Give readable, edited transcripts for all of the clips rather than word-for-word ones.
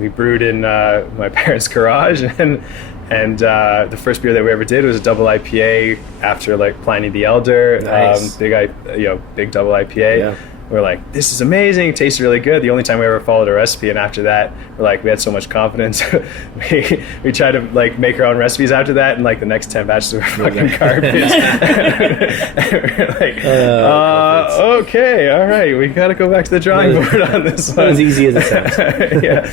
we brewed in my parents' garage, and the first beer that we ever did was a double IPA after like Pliny the Elder. Nice. Big double IPA. Yeah. We're like, this is amazing. It tastes really good. The only time we ever followed a recipe, and after that, we had so much confidence. we tried to like make our own recipes after that, and like the next 10 batches were fucking garbage. We're like, okay, all right, we got to go back to the drawing board on this one. Not as easy as it sounds. Yeah.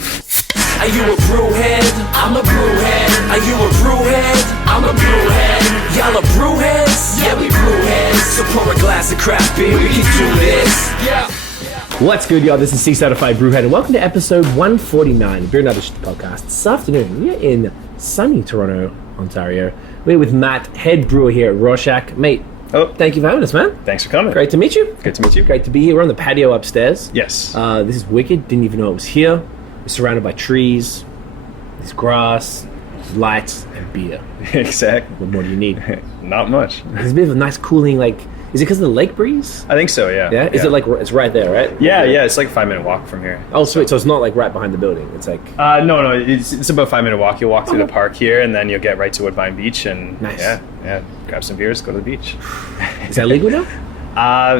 Are you a brewhead? I'm a brewhead. Are you a brewhead? I'm a brewhead. Y'all are brewheads? Yeah, we brewheads. So pour a glass of craft beer, we can do this. Yeah. What's good, y'all? This is C Certified Brewhead, and welcome to episode 149 of Beer and Other Shit podcast. This afternoon, we're in sunny Toronto, Ontario. We're with Matt, head brewer here at Rorschach. Mate, thank you for having us, man. Thanks for coming. Great to meet you. Good to meet you. Great to be here. We're on the patio upstairs. Yes. This is wicked. Didn't even know it was here. We're surrounded by trees, there's grass, there's lights, and beer. Exactly. What more do you need? Not much. There's a bit of a nice cooling, like, is it because of the lake breeze? I think so, yeah. Yeah? Is it like, it's right there, right? Yeah, it's like a 5-minute walk from here. Oh, sweet. So it's not like right behind the building. It's like... No, it's about a 5-minute walk. You'll walk through the park here, and then you'll get right to Woodbine Beach, and nice. Yeah, grab some beers, go to the beach. Is that legal now? I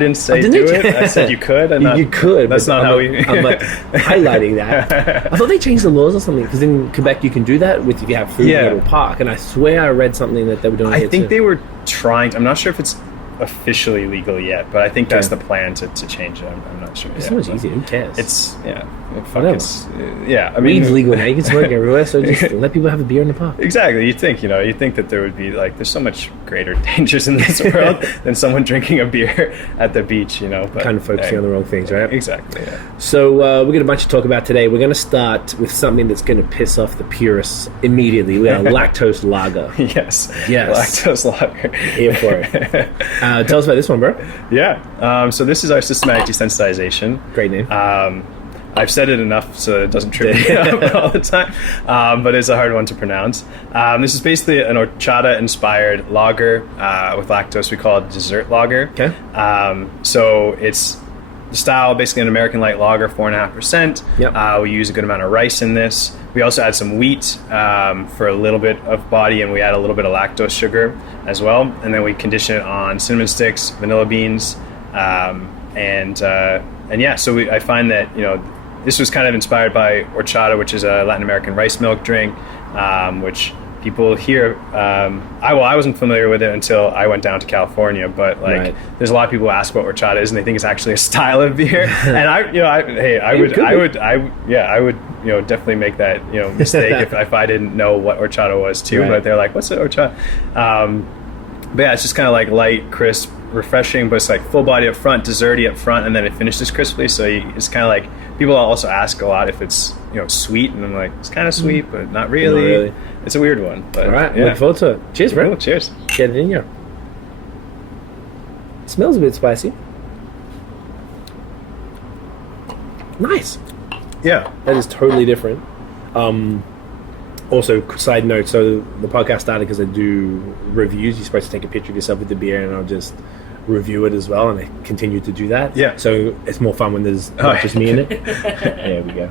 didn't say do it. I said you could. You could. That's not how we... I'm like highlighting that. I thought they changed the laws or something, because in Quebec you can do that if you have food in a park, and I swear I read something that they were doing. I think they were trying... I'm not sure if it's officially legal yet, but I think that's the plan to change it. I'm not sure. It's so much easier. Who cares? I mean, weed's legal now. You can smoke everywhere, so just let people have a beer in the park. Exactly. You'd think that there would be like, there's so much greater dangers in this world than someone drinking a beer at the beach, but kind of focusing on the wrong things, right? Exactly. Yeah. So we got a bunch to talk about today. We're going to start with something that's going to piss off the purists immediately. We got a lactose lager. Yes. Lactose lager. Here for it. Tell us about this one, bro. Yeah. So this is our systematic desensitization. Great name. I've said it enough so it doesn't trip me up all the time, but it's a hard one to pronounce. This is basically an horchata-inspired lager with lactose. We call it dessert lager. Okay. So it's the style, basically an American light lager, 4.5%. Yep. We use a good amount of rice in this. We also add some wheat for a little bit of body, and we add a little bit of lactose sugar as well. And then we condition it on cinnamon sticks, vanilla beans, So I find that this was kind of inspired by horchata, which is a Latin American rice milk drink, which people here. I wasn't familiar with it until I went down to California, but there's a lot of people who ask what horchata is, and they think it's actually a style of beer. And I would definitely make that mistake if I didn't know what horchata was too. Right. But they're like, what's a horchata? But yeah, it's just kind of like light, crisp, refreshing, but it's like full body up front, desserty up front, and then it finishes crisply. So it's kind of like, people also ask a lot if it's sweet, and I'm like, it's kind of sweet, but not really. It's a weird one. But, all right, look forward to it. Cheers, bro. Cool, cheers. Get it in here. It smells a bit spicy. Nice. Yeah, that is totally different. Also, side note, so the podcast started because I do reviews. You're supposed to take a picture of yourself with the beer, and I'll just review it as well, and I continue to do that. Yeah. So it's more fun when there's not just me in it. There we go.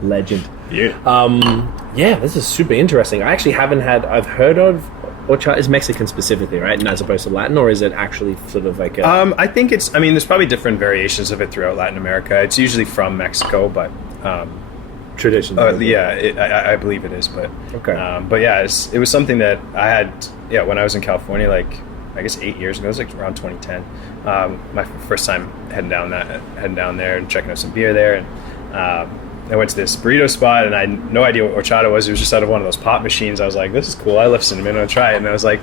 Legend. Yeah. This is super interesting. I actually I've heard of horchata. Is Mexican specifically, right? And as opposed to Latin, or is it actually sort of like a... I think there's probably different variations of it throughout Latin America. It's usually from Mexico, but... tradition. I believe it is, but okay. But yeah, it was something that I had when I was in California, like I guess 8 years ago. It was like around 2010. My first time heading down there and checking out some beer there, and I went to this burrito spot, and I had no idea what horchata was. It was just out of one of those pop machines. I was like, this is cool. I love cinnamon. I'll try it, and I was like,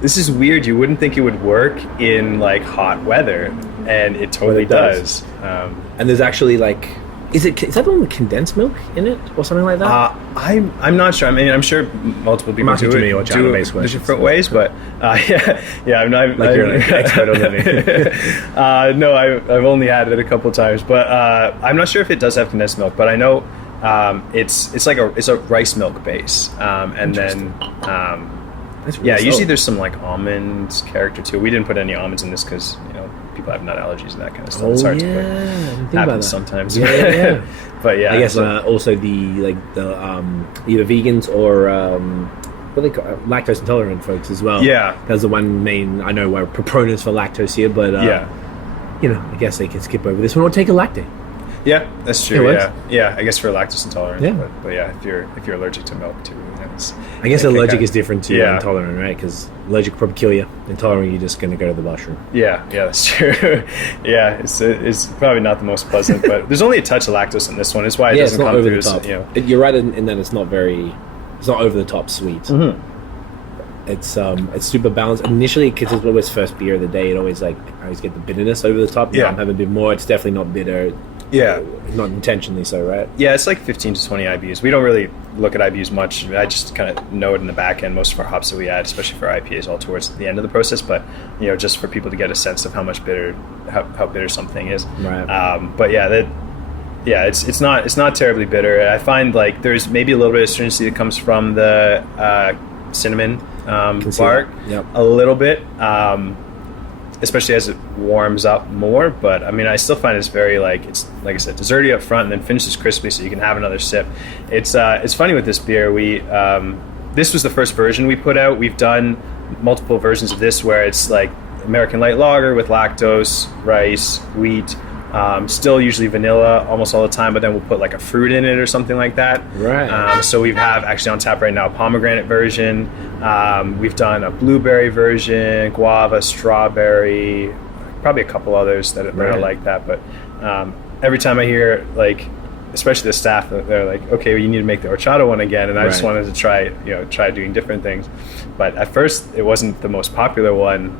this is weird. You wouldn't think it would work in like hot weather, and it totally does. And there's actually like... Is that the one with condensed milk in it or something like that? I'm not sure. I mean, I'm sure multiple people do it different ways, but I'm not like you're an expert on it. No, I've only had it a couple times, but I'm not sure if it does have condensed milk. But I know it's a rice milk base, and then usually there's some like almond character too. We didn't put any almonds in this because people have nut allergies and that kind of stuff. It's hard to put. I didn't think about Happens that. sometimes. Yeah. But yeah, I guess also the either vegans or what they call lactose intolerant folks as well. Yeah. That's the one main, I know we're proponents for lactose here, but yeah. I guess they can skip over this one or take a lactate. Yeah, that's true. It Yeah, yeah. I guess for lactose intolerant. Yeah. But yeah, if you're allergic to milk too, I guess allergic is different to Yeah. intolerant, right? Because allergic probably kill you. Intolerant, you're just going to go to the washroom. Yeah, that's true. Yeah, it's probably not the most pleasant, but there's only a touch of lactose in this one. It's why it It's doesn't not come over through. the top. As, You're right in that it's not over the top sweet. Mm-hmm. It's super balanced. Initially, because it's always first beer of the day, I always get the bitterness over the top. Yeah. I'm having a bit more. It's definitely not bitter. Yeah. Not intentionally so, right? Yeah, it's like 15 to 20 IBUs. We don't really look at IBUs much. I just kind of know it in the back end. Most of our hops that we add, especially for IPAs, all towards the end of the process. But just for people to get a sense of how much how bitter something is. Right. But yeah, it's not terribly bitter. I find like there's maybe a little bit of astringency that comes from the cinnamon bark, Yep. a little bit. Especially as it warms up more, but I mean, I still find it's very it's like I said, desserty up front and then finishes crisply, so you can have another sip. It's funny with this beer. This was the first version we put out. We've done multiple versions of this where it's like American light lager with lactose, rice, wheat, still usually vanilla almost all the time, but then we'll put like a fruit in it or something like that. Right. So we have actually on tap right now a pomegranate version. We've done a blueberry version, guava, strawberry, probably a couple others that are like that. But every time I hear especially the staff, they're like, okay, well, you need to make the horchata one again. And I just wanted to try doing different things. But at first it wasn't the most popular one.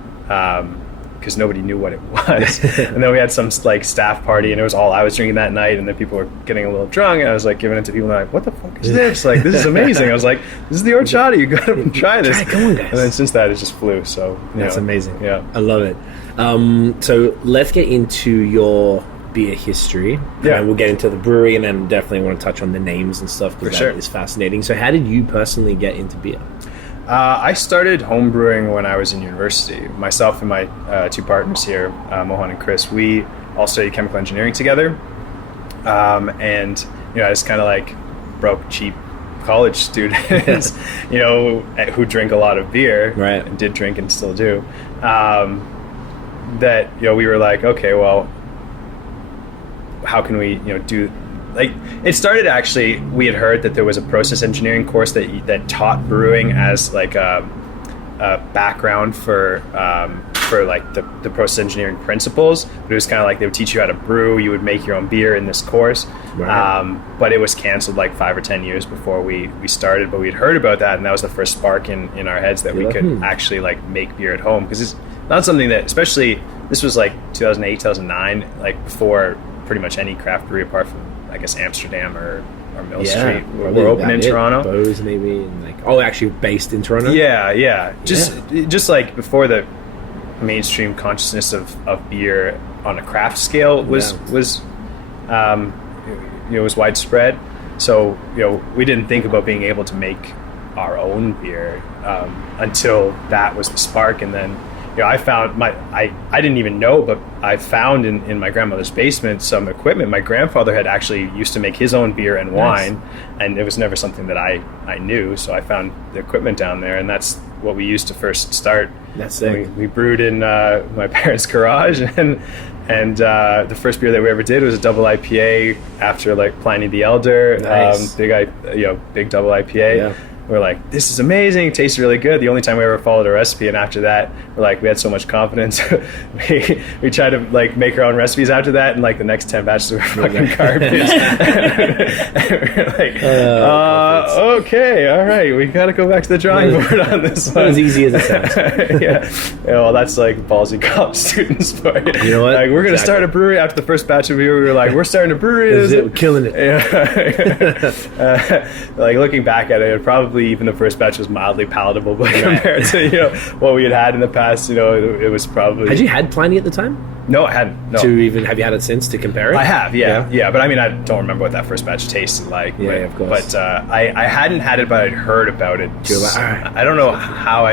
Because nobody knew what it was. And then we had some staff party, and it was all I was drinking that night, and then people were getting a little drunk, and I was giving it to people, and they're like, what the fuck is this? This is amazing. I was like, this is the horchata, you gotta try this. Come on, guys. And then since that, it just flew, so. That's amazing. Yeah. I love it. So let's get into your beer history. Yeah. And we'll get into the brewery, and then definitely want to touch on the names and stuff, because sure. that is fascinating. So how did you personally get into beer? I started home brewing when I was in university. Myself and my two partners here, Mohan and Chris, we all studied chemical engineering together. And I just kind of broke, cheap college students, who drink a lot of beer, right, and did drink and still do. That we were like, okay, well, how can we do? It started actually. We had heard that there was a process engineering course that taught brewing as a background for the process engineering principles. But it was kind of they would teach you how to brew. You would make your own beer in this course. Right. But it was canceled 5 or 10 years before we started. But we had heard about that, and that was the first spark in our heads that we could actually make beer at home, because it's not something that, especially this was 2008, 2009, before pretty much any craft brewery apart from I guess Amsterdam or Mill Street were open in Toronto. BAOS maybe, and actually based in Toronto. Yeah. Just before the mainstream consciousness of beer on a craft scale was widespread. So we didn't think about being able to make our own beer until that was the spark, and then. I found I didn't even know, but I found in my grandmother's basement some equipment. My grandfather had actually used to make his own beer and wine, and it was never something that I knew. So I found the equipment down there, and that's what we used to first start. That's it. We brewed in my parents' garage, and the first beer that we ever did was a double IPA after Pliny the Elder. Nice. Big double IPA. Yeah. We're like, this is amazing. It tastes really good. The only time we ever followed a recipe, and after that, we had so much confidence. we tried to make our own recipes after that, and the next 10 batches were fucking garbage. We're okay, all right, we got to go back to the drawing board on this one. Not as easy as it sounds. Yeah, well, that's ballsy college students for you. You know what? We're gonna start a brewery after the first batch of beer. We were we're starting a brewery. We're killing it. Yeah. Looking back at it probably even the first batch was mildly palatable, but compared to what we had in the past, it was probably. Had you had Pliny at the time? No, I hadn't. No. Have you had it since to compare it? I have, yeah. But I mean, I don't remember what that first batch tasted like. Yeah, but, of course. But I hadn't had it, but I'd heard about it. Like, all right. I don't know how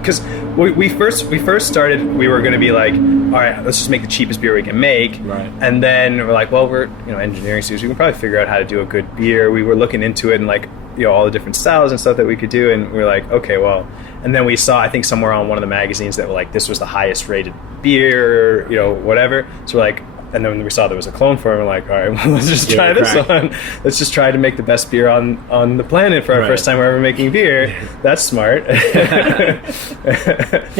because we first started. We were going to be like, all right, let's just make the cheapest beer we can make. Right. And then we're like, well, we're engineering students. We can probably figure out how to do a good beer. We were looking into it and like all the different styles and stuff that we could do, and we were like, okay, well. And then we saw, I think, somewhere on one of the magazines that were like, this was the highest rated beer, whatever. So we're like, and then we saw there was a clone for it, and we're like, all right, well, let's just try this one. Let's just try to make the best beer on the planet for our first time we're ever making beer. That's smart. Hey,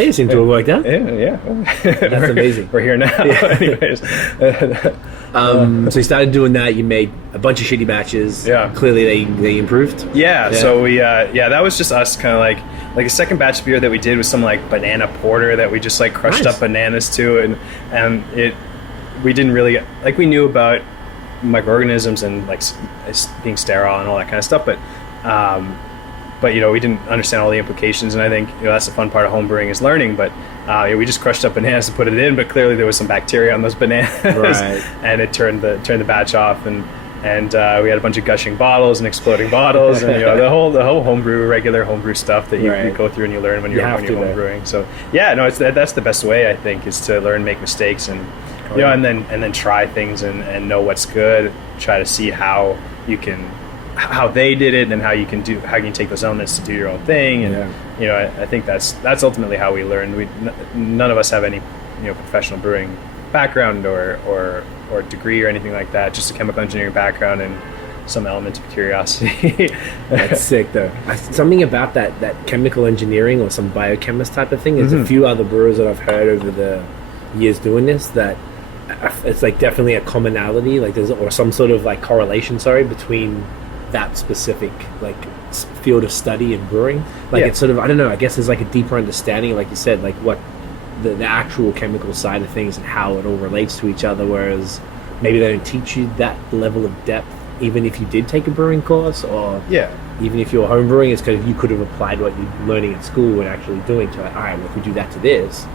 it seemed to have worked out. Yeah. That's amazing. We're here now. Anyways. So you started doing that. You made a bunch of shitty batches. Yeah. Clearly they improved. Yeah. So we that was just us kind of like a second batch of beer that we did with some like banana porter that we just like crushed up bananas to, and we didn't really we knew about microorganisms and like being sterile and all that kind of stuff, but we didn't understand all the implications, and I think that's the fun part of homebrewing is learning. But we just crushed up bananas and put it in, but clearly there was some bacteria on those bananas, right. and it turned the batch off, and we had a bunch of gushing bottles and exploding bottles, and the whole regular homebrew stuff that you go through and you learn when you're homebrewing. So that's the best way, I think, is to learn, make mistakes, and and then try things and know what's good. Try to see how they did it, and how you can take those elements to do your own thing. And I think that's ultimately how we learn. None of us have any professional brewing background or degree or anything like that. Just a chemical engineering background and some element of curiosity. That's sick, though. Something about that chemical engineering or some biochemist type of thing. There's a few other brewers that I've heard over the years doing this that it's like definitely a commonality, like there's or some sort of like correlation, between that specific like field of study and brewing. It's sort of, I don't know, I guess there's like a deeper understanding, like you said, like what the actual chemical side of things and how it all relates to each other, whereas maybe they don't teach you that level of depth even if you did take a brewing course, or even if you're home brewing, it's because you could have applied what you're learning at school and actually doing to, like, all right, well, if we do that to this,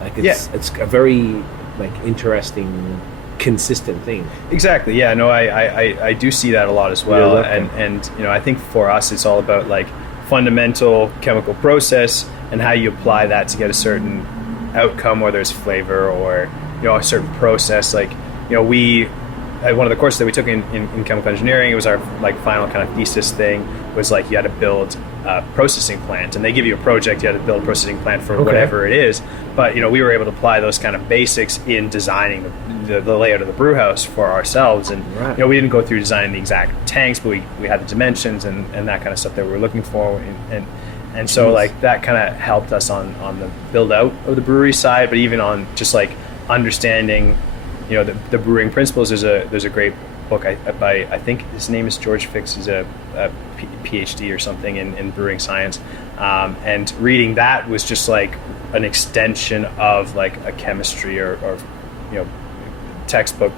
like it's a very like interesting, consistent thing. Exactly. Yeah. No, I do see that a lot as well. And I think for us, it's all about like fundamental chemical process and how you apply that to get a certain outcome, whether it's flavor or a certain process. Like we one of the courses that we took in chemical engineering, it was our like final kind of thesis thing, was like you had to build a processing plant, and they give you a project, you had to build a processing plant for whatever it is. But we were able to apply those kind of basics in designing the layout of the brew house for ourselves. And we didn't go through designing the exact tanks, but we had the dimensions and that kind of stuff that we were looking for. And so like that kind of helped us on the build out of the brewery side, but even on just like understanding the brewing principles. There's a great book by I think his name is George Fix. He's a PhD or something in brewing science, and reading that was just like an extension of like a chemistry or textbook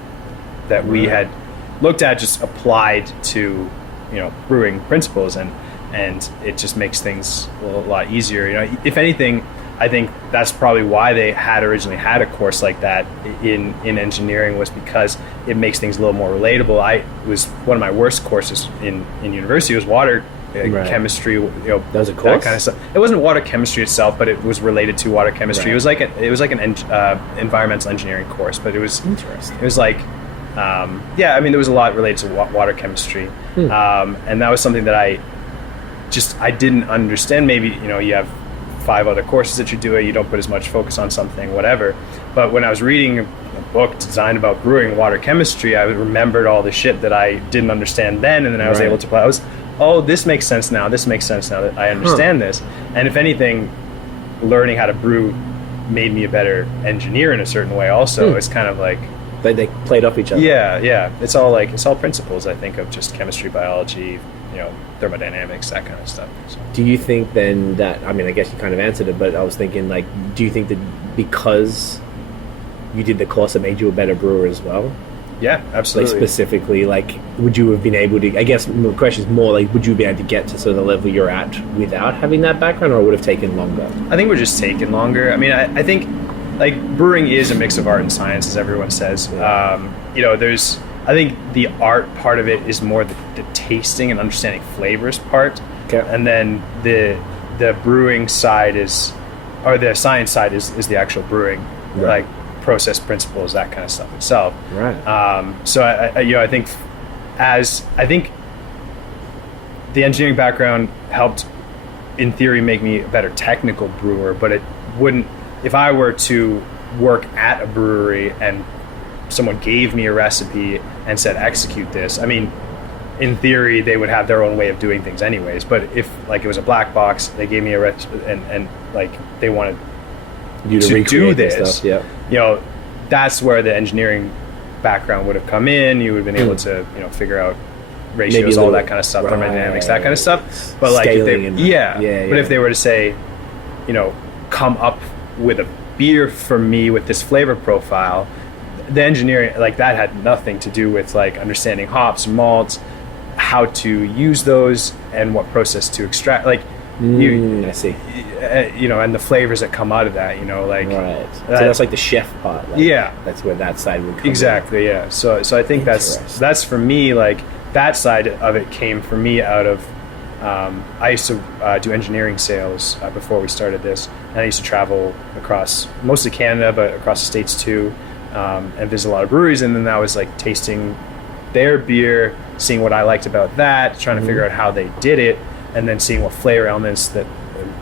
that we had looked at, just applied to brewing principles, and it just makes things a lot easier. If anything, I think that's probably why they had originally had a course like that in engineering, was because it makes things a little more relatable. One of my worst courses in university was water chemistry. That was a course? That kind of stuff. It wasn't water chemistry itself, but it was related to water chemistry. Right. It was like an environmental engineering course, but it was interesting. It was like there was a lot related to water chemistry, and that was something that I didn't understand. Maybe you have 5 other courses that you do it, you don't put as much focus on something, whatever. But when I was reading a book designed about brewing water chemistry, I remembered all the shit that I didn't understand then, and then I was able to apply. This makes sense now. This makes sense now that I understand this. And if anything, learning how to brew made me a better engineer in a certain way also. It's kind of like they played off each other. Yeah. It's all principles, I think, of just chemistry, biology, thermodynamics, that kind of stuff. So. Do you think then that, I guess you kind of answered it, but I was thinking, like, do you think that because you did the course, it made you a better brewer as well? Yeah, absolutely. Like, specifically, like, would you have been able to, I guess the question is more like, would you be able to get to sort of the level you're at without having that background, or would it have taken longer? I think we're just taking longer. I think like brewing is a mix of art and science, as everyone says. You know, I think the art part of it is more the tasting and understanding flavors part, and then the brewing side or the science side is the actual brewing, like process principles, that kind of stuff itself. Right. So I think the engineering background helped, in theory, make me a better technical brewer, but it wouldn't, if I were to work at a brewery and someone gave me a recipe and said execute this, I mean, in theory they would have their own way of doing things anyways, but if like it was a black box, they gave me a recipe and like they wanted you to do this, stuff, you know, that's where the engineering background would have come in. You would have been able to, you know, figure out ratios, all that kind of stuff, thermodynamics, that kind of stuff. But like, if they, but if they were to say, you know, come up with a beer for me with this flavor profile, the engineering, like that had nothing to do with like understanding hops, malts, how to use those, and what process to extract. Like, I see. You know, and the flavors that come out of that, you know, like so that's like the chef part. Like, that's where that side would come. Exactly. In. Yeah. So I think that's for me, like that side of it came for me out of. I used to do engineering sales before we started this, and I used to travel across mostly Canada, but across the States too, and visit a lot of breweries. And then I was like tasting their beer, seeing what I liked about that, trying to figure out how they did it, and then seeing what flavor elements that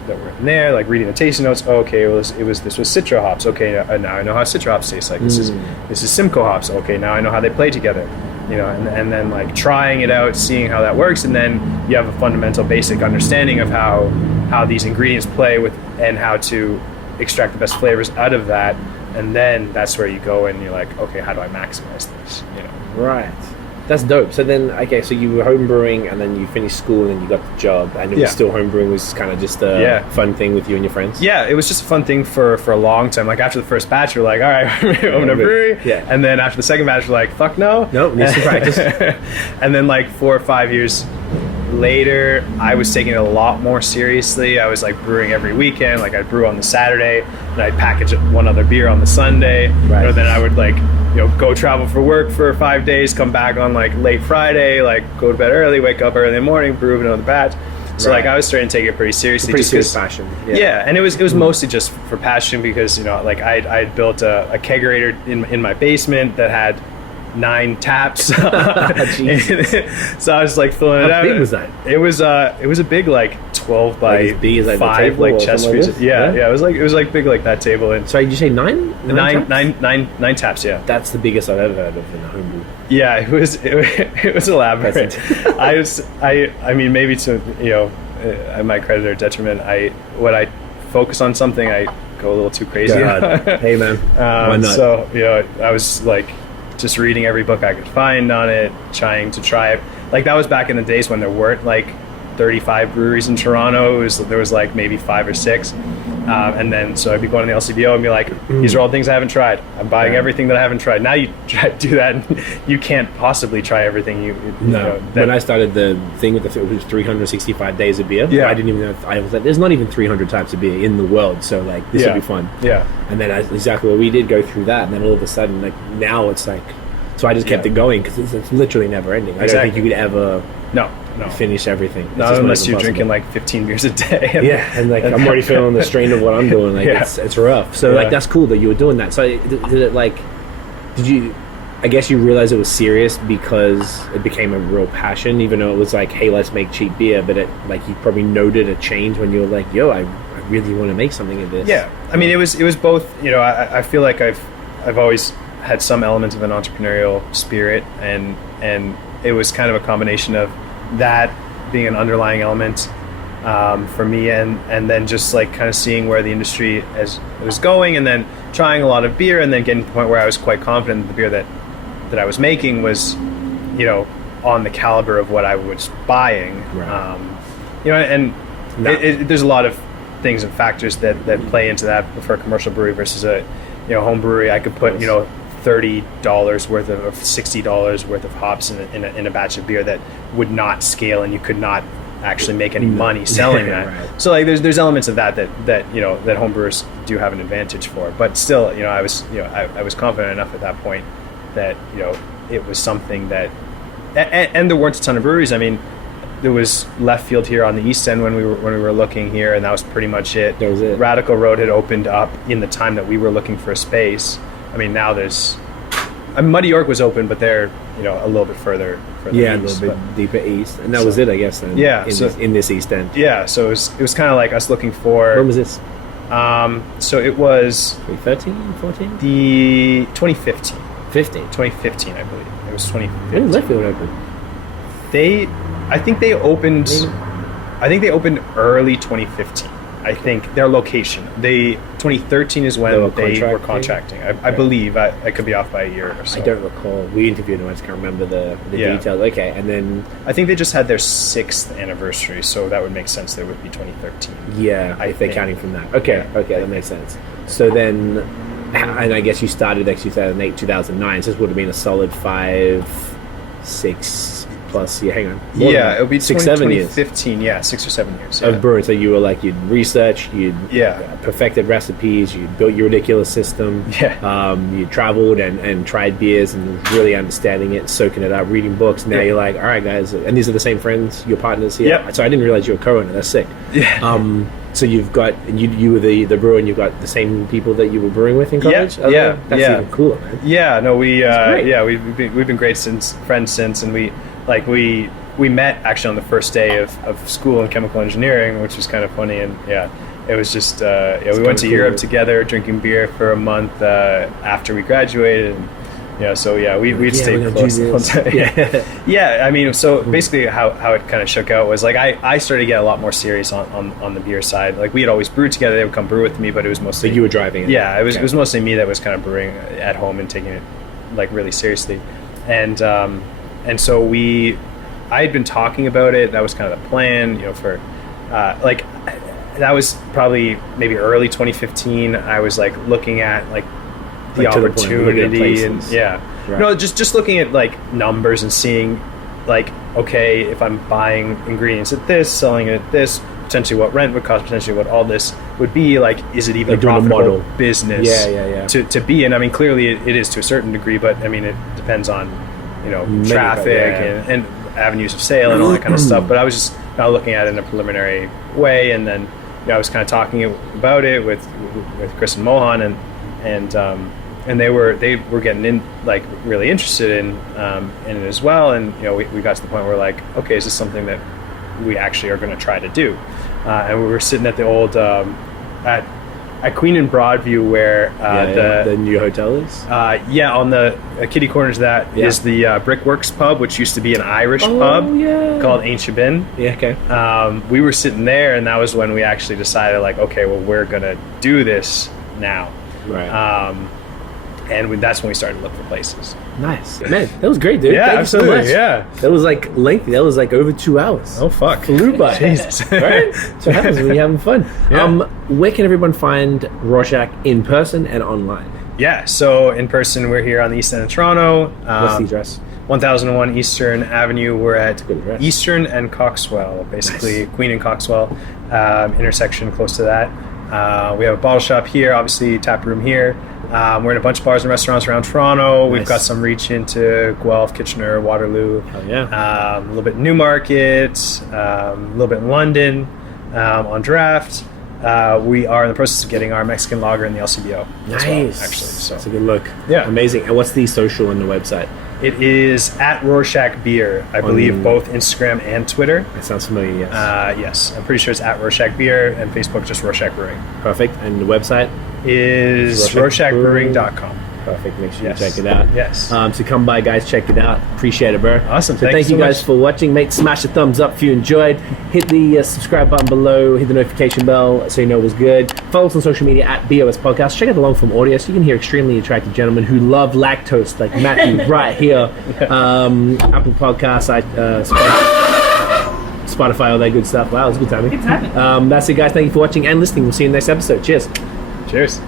were in there, like reading the tasting notes. Oh, okay, this was Citra hops. Okay, now I know how Citra hops taste like. This is Simcoe hops. Okay, now I know how they play together. You know, and then like trying it out, seeing how that works, and then you have a fundamental basic understanding of how these ingredients play with, and how to extract the best flavors out of that, and then that's where you go and you're like, okay, how do I maximize this? You know, right. That's dope. So then, okay, so you were home brewing, and then you finished school, and then you got the job, and it was still home brewing was kind of just a fun thing with you and your friends? Yeah, it was just a fun thing for a long time. Like after the first batch, we're like, all right, we're open a brewery. Yeah. And then after the second batch, we're like, fuck no. Nope, need some practice. And then like 4 or 5 years later, I was taking it a lot more seriously. I was like brewing every weekend. Like I'd brew on the Saturday, and I'd package one other beer on the Sunday. Right. And then I would like, you know, go travel for work for 5 days, come back on like late Friday, like go to bed early, wake up early in the morning, brew another batch. So like I was starting to take it pretty seriously. Pretty serious passion. Yeah, and it was mostly just for passion, because, you know, like I built a kegerator in my basement that had 9 taps. So I was like filling it out. How big was that? It was a big like 12 by 5 like chest freezer. Yeah, it was like big like that table. And sorry, did you say 9? Nine taps. Yeah, that's the biggest I've ever heard of in a homebrew. Yeah, it was elaborate. I mean, maybe to, you know, my credit or detriment, when I focus on something, I go a little too crazy. Hey man, why not? So, you know, I was like just reading every book I could find on it, trying to try it. Like that was back in the days when there weren't like 35 breweries in Toronto. There was like maybe 5 or 6. And then so I'd be going to the LCBO and be like, these are all things I haven't tried. I'm buying everything that I haven't tried. Now you try to do that, and you can't possibly try everything you know. When I started the thing with it was 365 days of beer. I didn't even know. I was like, there's not even 300 types of beer in the world, so like this would be fun. Yeah. And then exactly what we did, go through that, and then all of a sudden, like now it's like, so I just kept it going, because it's literally never ending. I don't think you could ever finish everything. Not unless you're drinking like 15 beers a day. And like I'm already feeling the strain of what I'm doing. Like it's rough. So like that's cool that you were doing that. So did it like, did you? I guess you realized it was serious because it became a real passion, even though it was like, hey, let's make cheap beer. But it, like, you probably noted a change when you were like, yo, I really want to make something of this. Yeah, I mean, it was both. You know, I feel like I've always had some element of an entrepreneurial spirit, and it was kind of a combination of that being an underlying element for me, and then just like kind of seeing where the industry was going, and then trying a lot of beer, and then getting to the point where I was quite confident that the beer that I was making was, you know, on the caliber of what I was buying. Right. You know, and there's a lot of things and factors that play into that for a commercial brewery versus a, you know, home brewery. I could put, you know, $30 worth of, or $60 worth of hops in a batch of beer that would not scale, and you could not actually make any money selling that. Right. So like there's elements of that you know that homebrewers do have an advantage for. But still, you know, I was confident enough at that point that, you know, it was something that, and there weren't a ton of breweries. I mean, there was Left Field here on the east end when we were looking here, and that was pretty much it. That was it. Radical Road had opened up in the time that we were looking for a space. I mean, now there's, Muddy York was open, but they're, you know, a little bit further Yeah, east, a little bit deeper east, and that was it, I guess. Then, Yeah, in this east end. Yeah, so it was kind of like us looking for. When was this? So it was 2013, 14? the 2015. 15. 2015, I believe. It was 2015. When did Left Field open? I think they opened. Maybe. I think they opened early 2015. I think their location. 2013 is when they were contracting. I believe. I could be off by a year or so. I don't recall. We interviewed them. I just can't remember the details. Okay, and then I think they just had their 6th anniversary, so that would make sense. That would be 2013. yeah, if they're counting from that. Okay, that makes sense. So then, and I guess you started next 2008, 2009. So this would have been a solid 5, 6 plus. Yeah, hang on. It would be 6, 7 years. 2015. Yeah, 6 or 7 years. Of brewing. So you were like, you'd researched, you'd perfected recipes, you built your ridiculous system. Yeah. You traveled and tried beers and really understanding it, soaking it up, reading books. Now you're like, all right, guys, and these are the same friends, your partners here. Yep. So I didn't realize you were a co-owner. That's sick. Yeah. So you've got you were the brewer, and you've got the same people that you were brewing with in college. Yeah. That's even cooler, man. Yeah. No, we've been great friends since, and we met actually on the first day of school in chemical engineering, which was kind of funny. And it was just we went to Europe together, drinking beer for a month after we graduated. And, we'd stayed close the whole time. I mean, so basically how it kind of shook out was like I started to get a lot more serious on the beer side. Like we had always brewed together; they would come brew with me, but it was mostly you were driving it. Yeah, it was mostly me that was kind of brewing at home and taking it like really seriously, and so I had been talking about it. That was kind of the plan, you know, for that was probably maybe early 2015. I was like looking at like the opportunity and just looking at like numbers and seeing like, okay, if I'm buying ingredients at this, selling it at this, potentially what rent would cost, potentially what all this would be, like, is it even like a profitable model business to be in? I mean, clearly it is to a certain degree, but I mean, it depends on, you know, traffic and avenues of sale and all that kind of stuff. But I was just kind of looking at it in a preliminary way, and then I was kind of talking about it with Chris and Mohan, and they were getting in, like, really interested in it as well. And you know, we got to the point where, like, okay, is this something that we actually are going to try to do? And we were sitting at the old at Queen and Broadview, where the new hotel is. On the kitty corners of that is the Brickworks pub, which used to be an Irish pub called Ain't Shabin. Yeah, okay. We were sitting there, and that was when we actually decided, like, okay, well, we're gonna do this now. Right. And that's when we started to look for places. Nice, man. That was great, dude. Yeah, Thank absolutely. you so much. Yeah, that was like lengthy. That was like over 2 hours. Oh fuck, flew by. Jesus. Right? So what happens when you're having fun. Yeah. Where can everyone find Rorschach in person and online? Yeah, so in person, we're here on the east end of Toronto. What's the address? 1001 Eastern Avenue. We're at good address. Eastern and Coxwell, basically. Nice. Queen and Coxwell intersection, close to that. We have a bottle shop here, obviously tap room here. We're in a bunch of bars and restaurants around Toronto. Nice. We've got some reach into Guelph, Kitchener, Waterloo. Oh, yeah. A little bit in Newmarket, a little bit in London, on draft. We are in the process of getting our Mexican lager in the LCBO. Nice. As well, actually. So that's a good look. Yeah. Amazing. And what's the social on the website? It is at Rorschach Beer, I believe, both Instagram and Twitter. That sounds familiar, yes. Yes, I'm pretty sure it's at Rorschach Beer, and Facebook just Rorschach Brewing. Perfect. And the website? Is RorschachBrewing.com. Perfect. Make sure you check it out. Yes. So come by, guys. Check it out. Appreciate it, bro. Awesome. So thank you guys for watching. Mate, smash a thumbs up if you enjoyed. Hit the subscribe button below. Hit the notification bell so you know it was good. Follow us on social media at BAOS Podcast. Check out the long form audio so you can hear extremely attractive gentlemen who love lactose, like Matthew right here. Apple Podcasts, Spotify, all that good stuff. Wow, it was a good time. That's it, guys. Thank you for watching and listening. We'll see you in the next episode. Cheers. Cheers.